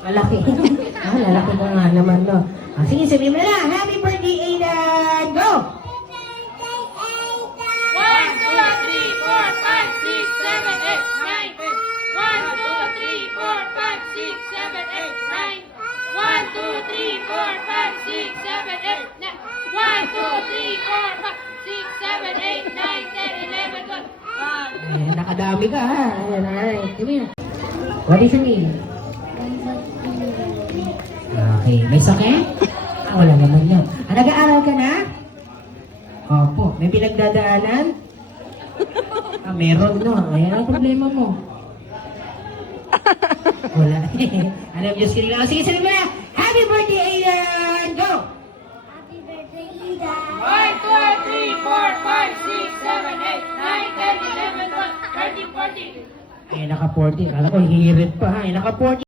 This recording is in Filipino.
Malaki. Lalaki ko nga naman, no? Sige, sabihin mo na. Happy birthday, Aidan! Go! 1, 2, 3, 4, 5, 6, 7, 8, 9, 1, 2, 3, 4, 5, 6, 7, 8, 9, 1, 2, 3, 4, 5, 6, 7, 8, 9, 1, 2, 3, 4, 5, 6, 7, 8, 9, 10, 11, 12. Nakadami ka, ha? Ayan, ayan. Sabihin mo. What is your name? Okay. May sakit? Wala naman yan. Nag-aaral ka na? Opo. May pinagdadaanan? Meron, no? Ayan ang problema mo. Wala. Alam, Diyos ka lang. Sige, sabi mo na. Happy birthday, Aidan! Go! Happy birthday, Ida! 1, 2, 3, 4, 5, 6, 7, 8, 9, 10, 11, 12, 13, 14. Ay, naka-40. Kala ko, hirit pa, ha? Ay, naka-40.